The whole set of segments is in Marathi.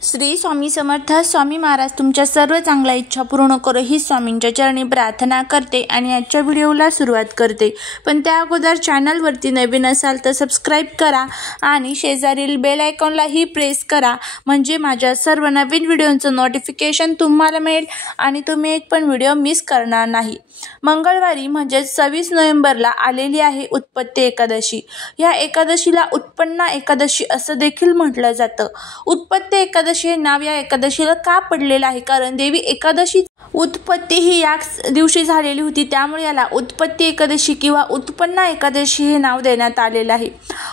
श्री स्वामी समर्थ. स्वामी महाराज तुमच्या सर्व चांगल्या इच्छा पूर्ण करो ही स्वामींच्या चरणी प्रार्थना करते आणि आजच्या व्हिडिओला सुरुवात करते. पण त्या अगोदर चॅनलवरती नवीन असाल तर सबस्क्राईब करा आणि शेजारील बेल आयकॉनलाही प्रेस करा, म्हणजे माझ्या सर्व नवीन व्हिडिओचं नोटिफिकेशन तुम्हाला मिळेल आणि तुम्ही एक पण व्हिडिओ मिस करणार नाही. मंगळवारी म्हणजेच 26 नोव्हेंबरला आलेली आहे उत्पत्ती एकादशी. या एकादशीला उत्पन्ना एकादशी असं देखील म्हटलं जातं. उत्पत्ती एकादशी हे नाव या एकादशीला का पडलेलं आहे? कारण देवी एकादशी उत्पत्ती ही याच दिवशी झालेली होती, त्यामुळे याला उत्पत्ती एकादशी किंवा उत्पन्ना एकादशी हे नाव देण्यात आलेलं आहे.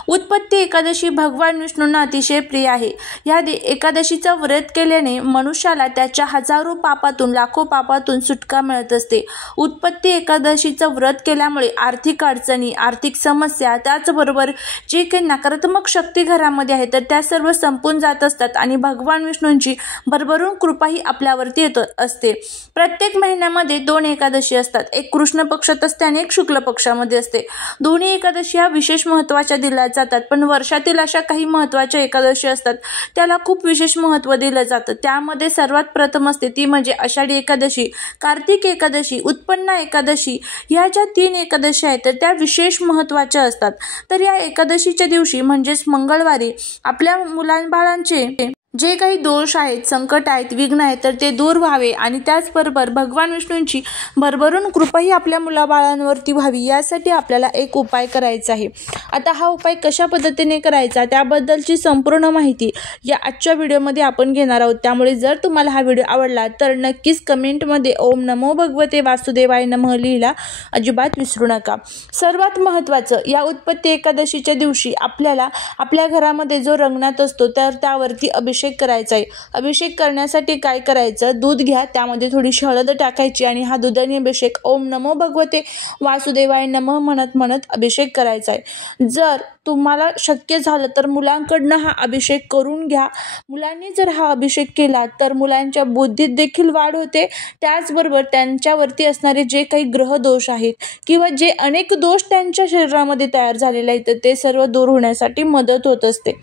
उत्पत्ती एकादशी भगवान विष्णूंना अतिशय प्रिय आहे. या एकादशीचं व्रत केल्याने मनुष्याला त्याच्या हजारो पापातून लाखो पापातून सुटका मिळत असते. उत्पत्ती एकादशीचं व्रत केल्यामुळे आर्थिक अडचणी, आर्थिक समस्या, त्याचबरोबर जे काही नकारात्मक शक्ती घरामध्ये आहे तर त्या सर्व संपून जात असतात आणि भगवान विष्णूंची भरभरून कृपाही आपल्यावरती येत असते. प्रत्येक महिन्यामध्ये 2 एकादशी असतात. एक कृष्ण पक्षात असते आणि एक शुक्ल पक्षामध्ये असते. दोन्ही एकादशी ह्या विशेष महत्त्वाच्या दिल्या जातात, पण वर्षातील अशा काही महत्त्वाच्या एकादशी असतात त्याला खूप विशेष महत्त्व दिलं जातं. त्यामध्ये सर्वात प्रथम असते ती म्हणजे आषाढी एकादशी, कार्तिक एकादशी, उत्पन्ना एकादशी. ह्या ज्या 3 एकादशी आहेत तर त्या विशेष महत्त्वाच्या असतात. तर या एकादशीच्या दिवशी म्हणजेच मंगळवारी आपल्या मुलांबाळांचे जे काही दोष आहेत, संकट आहेत, विघ्न आहेत तर ते दूर व्हावे आणि त्याचबरोबर भगवान विष्णूंची भरभरून कृपाही आपल्या मुलाबाळांवरती व्हावी यासाठी आपल्याला एक उपाय करायचा आहे. आता हा उपाय कशा पद्धतीने करायचा त्याबद्दलची संपूर्ण माहिती या आजच्या व्हिडिओमध्ये आपण घेणार आहोत. त्यामुळे जर तुम्हाला हा व्हिडिओ आवडला तर नक्कीच कमेंटमध्ये ओम नमो भगवते वासुदेवाय नमः लिहिला अजिबात विसरू नका. सर्वात महत्त्वाचं, या उत्पत्ती एकादशीच्या दिवशी आपल्याला आपल्या घरामध्ये जो रंगणात असतो तर त्यावरती अभिषेक करायचा आहे. अभिषेक करण्यासाठी काय करायचं, दूध घ्या, त्यामध्ये थोडीशी हळद टाकायची आणि हा दुधाने अभिषेक ओम नमो भगवते वासुदेवाय नमः म्हणत अभिषेक करायचा आहे. जर तुम्हाला शक्य झालं तर मुलांकडनं हा अभिषेक करून घ्या. मुलांनी जर हा अभिषेक केला तर मुलांच्या बुद्धीत देखील वाढ होते. त्याचबरोबर त्यांच्यावरती असणारे जे काही ग्रह दोष आहेत किंवा जे अनेक दोष त्यांच्या शरीरामध्ये तयार झालेले आहेत ते सर्व दूर होण्यासाठी मदत होत असते.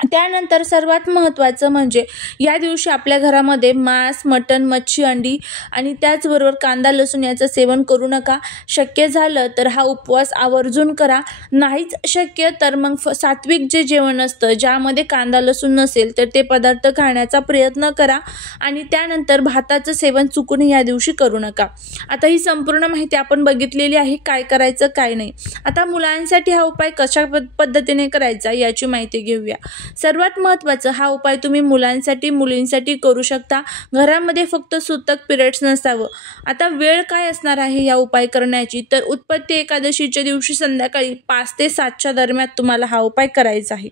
त्यानंतर सर्वात महत्त्वाचं म्हणजे या दिवशी आपल्या घरामध्ये मांस, मटण, मच्छी, अंडी आणि त्याचबरोबर कांदा, लसूण याचं सेवन करू नका. शक्य झालं तर हा उपवास आवर्जून करा. नाहीच शक्य तर मग सात्विक जे जेवण असतं ज्यामध्ये कांदा, लसूण नसेल तर ते पदार्थ खाण्याचा प्रयत्न करा आणि त्यानंतर भाताचं सेवन चुकून या दिवशी करू नका. आता ही संपूर्ण माहिती आपण बघितलेली आहे, काय करायचं काय नाही. आता मुलांसाठी हा उपाय कशा पद्धतीने करायचा याची माहिती घेऊया. सर्वात महत्त्वाचं, हा उपाय तुम्ही मुलांसाठी मुलींसाठी करू शकता. घरामध्ये फक्त सूतक पिरियड्स नसावं. आता वेळ काय असणार आहे या उपाय करण्याची, तर उत्पत्ती एकादशीच्या दिवशी संध्याकाळी 5 ते 7च्या दरम्यान तुम्हाला हा उपाय करायचा आहे.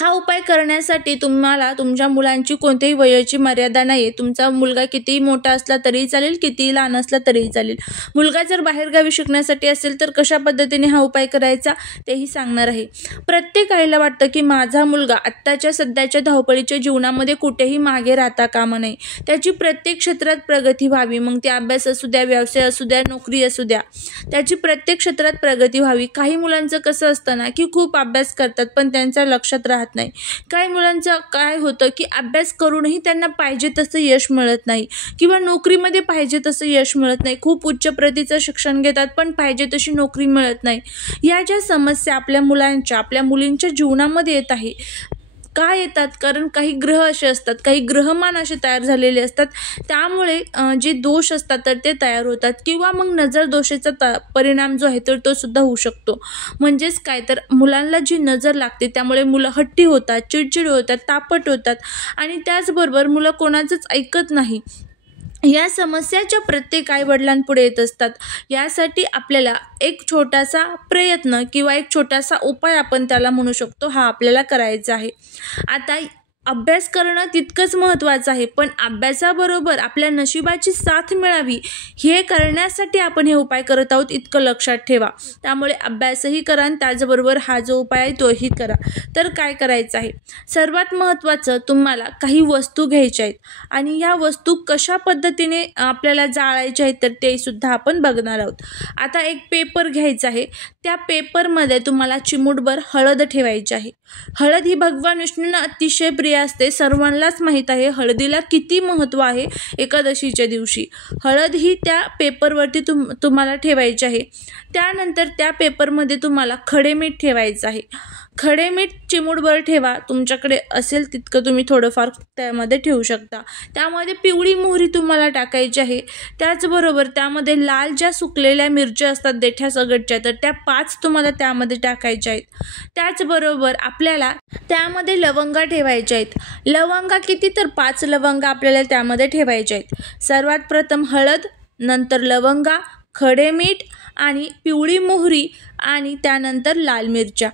हा उपाय करण्यासाठी तुम्हाला तुमच्या मुलांची कोणत्याही वयाची मर्यादा नाही. तुमचा मुलगा कितीही मोठा असला तरीही चालेल, कितीही लहान असला तरीही चालेल. मुलगा जर बाहेरगावी शिकण्यासाठी असेल तर कशा पद्धतीने हा उपाय करायचा तेही सांगणार आहे. प्रत्येक आईला वाटतं की माझा मुलगा आत्ताच्या सध्याच्या धावपळीच्या जीवनामध्ये कुठेही मागे राहता कामा नये. त्याची प्रत्येक क्षेत्रात प्रगती व्हावी. मग ते अभ्यास असू द्या, व्यवसाय असू द्या, नोकरी असू द्या, त्याची प्रत्येक क्षेत्रात प्रगती व्हावी. काही मुलांचं कसं असतं ना की खूप अभ्यास करतात पण त्यांच्या लक्षात राहत नाही. काही मुलांचं काय होतं की अभ्यास करूनही त्यांना पाहिजे तसं यश मिळत नाही किंवा नोकरीमध्ये पाहिजे तसं यश मिळत नाही. खूप उच्च प्रतीचं शिक्षण घेतात पण पाहिजे तशी नोकरी मिळत नाही. या ज्या समस्या आपल्या मुलांच्या, आपल्या मुलींच्या जीवनामध्ये येत आहे, काय येतात कारण काही ग्रह असे असतात, काही ग्रहमान असे तयार झालेले असतात, त्यामुळे जे दोष असतात तर ते तयार होतात किंवा मग नजर दोषाचा परिणाम जो आहे तर तो सुद्धा होऊ शकतो. म्हणजेच काय तर मुलांना जी नजर लागते त्यामुळे मुलं हट्टी होतात, चिडचिड होतात, तापट होतात आणि त्याचबरोबर मुलं कोणाचंच ऐकत नाही. या समस्याच्या प्रत्येक आईवडिलांपुढे येत असतात. यासाठी आपल्याला एक छोटासा प्रयत्न किंवा एक छोटासा उपाय आपण त्याला म्हणू शकतो, हा आपल्याला करायचा आहे. आता अभ्यास करणं तितकंच महत्त्वाचं आहे, पण अभ्यासाबरोबर आपल्या नशिबाची साथ मिळावी हे करण्यासाठी आपण हे उपाय करत आहोत, इतकं लक्षात ठेवा. त्यामुळे अभ्यासही करा आणि त्याचबरोबर हा जो उपाय आहे तोही करा. तर काय करायचं आहे, सर्वात महत्त्वाचं तुम्हाला काही वस्तू घ्यायच्या आहेत आणि या वस्तू कशा पद्धतीने आपल्याला जाळायच्या आहेत तर ते सुद्धा आपण बघणार आहोत. आता एक पेपर घ्यायचा आहे, त्या पेपरमध्ये तुम्हाला चिमूटभर हळद ठेवायची आहे. हळद ही भगवान विष्णूंना अतिशय प्रिय असते. सर्वांनाच माहीत आहे हळदीला किती महत्त्व आहे. एकादशीच्या दिवशी हळद ही त्या पेपरवरती तुम्हाला ठेवायची आहे. त्यानंतर त्या पेपरमध्ये तुम्हाला खडे मीठ ठेवायचं आहे. खडे मीठ चिमूटभर ठेवा. तुमच्याकडे असेल तितकं तुम्ही थोडंफार त्यामध्ये ठेवू शकता. त्यामध्ये पिवळी मोहरी तुम्हाला टाकायची आहे. त्याचबरोबर त्यामध्ये लाल ज्या सुकलेल्या मिरच्या असतात देठ्या सगटच्या, तर त्या 5 तुम्हाला त्यामध्ये टाकायच्या आहेत. त्याचबरोबर आपल्याला त्यामध्ये लवंगा ठेवायच्या आहेत. लवंगा किती, तर 5 लवंगा आपल्याला त्यामध्ये ठेवायच्या आहेत. सर्वात प्रथम हळद, नंतर लवंगा, खडे मीठ आणि पिवळी मोहरी आणि त्यानंतर लाल मिरच्या.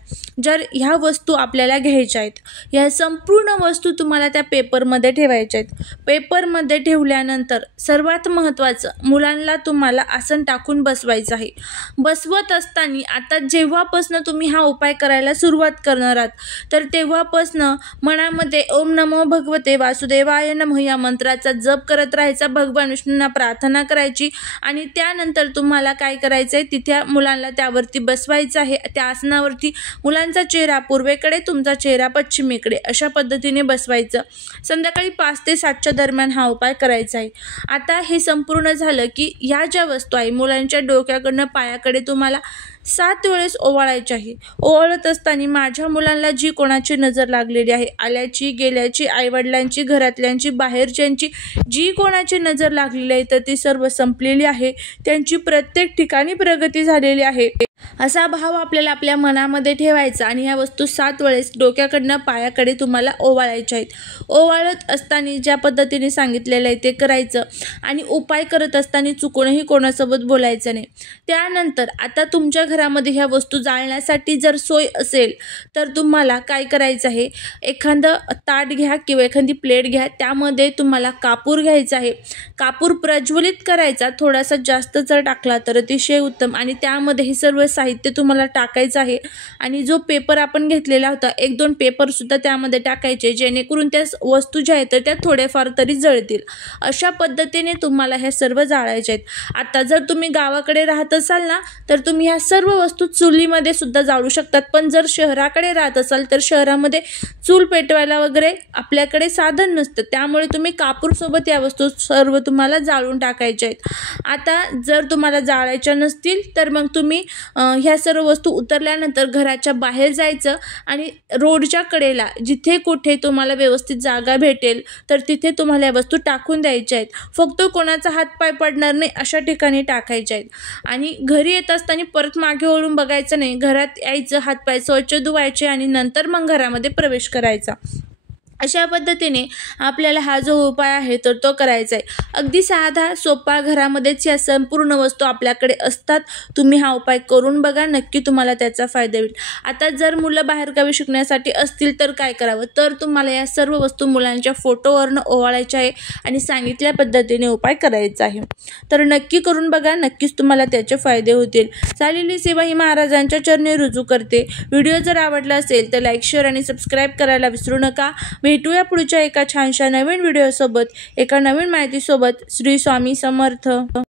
जर ह्या वस्तू आपल्याला घ्यायच्या आहेत. ह्या संपूर्ण वस्तू तुम्हाला त्या पेपरमध्ये ठेवायच्या आहेत. पेपरमध्ये ठेवल्यानंतर सर्वात महत्त्वाचं, मुलांना तुम्हाला आसन टाकून बसवायचं आहे. बसवत असताना आता जेव्हापासनं तुम्ही हा उपाय करायला सुरुवात करणार आहात, तर तेव्हापासनं मनामध्ये ओम नमो भगवते वासुदेवाय नमः या मंत्राचा जप करत राहायचा. भगवान विष्णूंना प्रार्थना करायची आणि त्यानंतर तुम्हाला काय करायचं आहे, तिथे मुलांना त्यावरती बसवायचं आहे. त्या आसनावरती मुलांचा चेहरा पूर्वेकडे, तुमचा चेहरा पश्चिमेकडे अशा पद्धतीने बसवायचं. संध्याकाळी 5 ते 7च्या दरम्यान हा उपाय करायचा आहे. आता हे संपूर्ण झालं की ह्या ज्या वस्तू आहे मुलांच्या डोक्याकडनं पायाकडे तुम्हाला 7 वेळेस ओवाळायची आहे. ओवाळत असताना माझ्या मुलांना जी कोणाची नजर लागलेली आहे, आल्याची, गेल्याची, आईवडिलांची, घरातल्यांची, बाहेरच्यांची जी कोणाची नजर लागलेली आहे, तर ती सर्व संपलेली आहे. त्यांची प्रत्येक ठिकाणी प्रगती झालेली आहे असा भाव आपल्याला आपल्या मनामध्ये ठेवायचा आणि ह्या वस्तू 7 वेळेस डोक्याकडनं पायाकडे तुम्हाला ओवाळायच्या आहेत. ओवाळत असताना ज्या पद्धतीने सांगितलेलं आहे ते करायचं आणि उपाय करत असताना चुकूनही कोणासोबत बोलायचं नाही. त्यानंतर आता तुमच्या घरामध्ये ह्या वस्तू जाळण्यासाठी जर सोय असेल तर तुम्हाला काय करायचं आहे, एखादं ताट घ्या किंवा एखादी प्लेट घ्या. त्यामध्ये तुम्हाला कापूर घ्यायचा आहे. कापूर प्रज्वलित करायचा. थोडासा जास्त जर टाकला तर अतिशय उत्तम आणि त्यामध्ये हे सर्व साहित्य तुम्हाला टाकायचं आहे. आणि जो पेपर आपण घेतलेला होता, 1-2 पेपरसुद्धा त्यामध्ये टाकायचे, जेणेकरून त्या वस्तू ज्या आहेत तर त्या थोड्याफार तरी जळतील. अशा पद्धतीने तुम्हाला ह्या सर्व जाळायच्या आहेत. आता जर तुम्ही गावाकडे राहत असाल ना, तर तुम्ही ह्या सर्व वस्तू चुलीमध्ये सुद्धा जाळू शकतात. पण जर शहराकडे राहत असाल तर शहरामध्ये चूल पेटवायला वगैरे आपल्याकडे साधन नसतं. त्यामुळे तुम्ही कापूरसोबत या वस्तू सर्व तुम्हाला जाळून टाकायच्या आहेत. आता जर तुम्हाला जाळायच्या नसतील तर मग तुम्ही ह्या सर्व वस्तू उतरल्यानंतर घराच्या बाहेर जायचं आणि रोडच्या कडेला जिथे कुठे तुम्हाला व्यवस्थित जागा भेटेल तर तिथे तुम्हाला या वस्तू टाकून द्यायच्या आहेत. फक्त कोणाचा हातपाय पडणार नाही अशा ठिकाणी टाकायच्या आहेत. आणि घरी येत असताना परत मागे वळून बघायचं नाही. घरात यायचं, हातपाय स्वच्छ धुवायचे आणि नंतर मग घरामध्ये प्रवेश करायचा. अशा पद्धतीने आपल्याला हा जो उपाय आहे तर तो करायचा आहे. अगदी साधा सोपा, घरामध्येच या संपूर्ण वस्तू आपल्याकडे असतात. तुम्ही हा उपाय करून बघा, नक्की तुम्हाला त्याचा फायदा होईल. आता जर मुलं बाहेरगावी शिकण्यासाठी असतील तर काय करावं, तर तुम्हाला या सर्व वस्तू मुलांच्या फोटोवरनं ओवाळायच्या आहे आणि सांगितल्या पद्धतीने उपाय करायचा आहे. तर नक्की करून बघा, नक्कीच तुम्हाला त्याचे फायदे होतील. झालेली सेवा ही महाराजांच्या चरणी रुजू करते. व्हिडिओ जर आवडला असेल तर लाईक, शेअर आणि सबस्क्राईब करायला विसरू नका. भेटूया पुढच्या एका छानशा नवीन व्हिडिओसोबत, एका नवीन माहितीसोबत. श्री स्वामी समर्थ.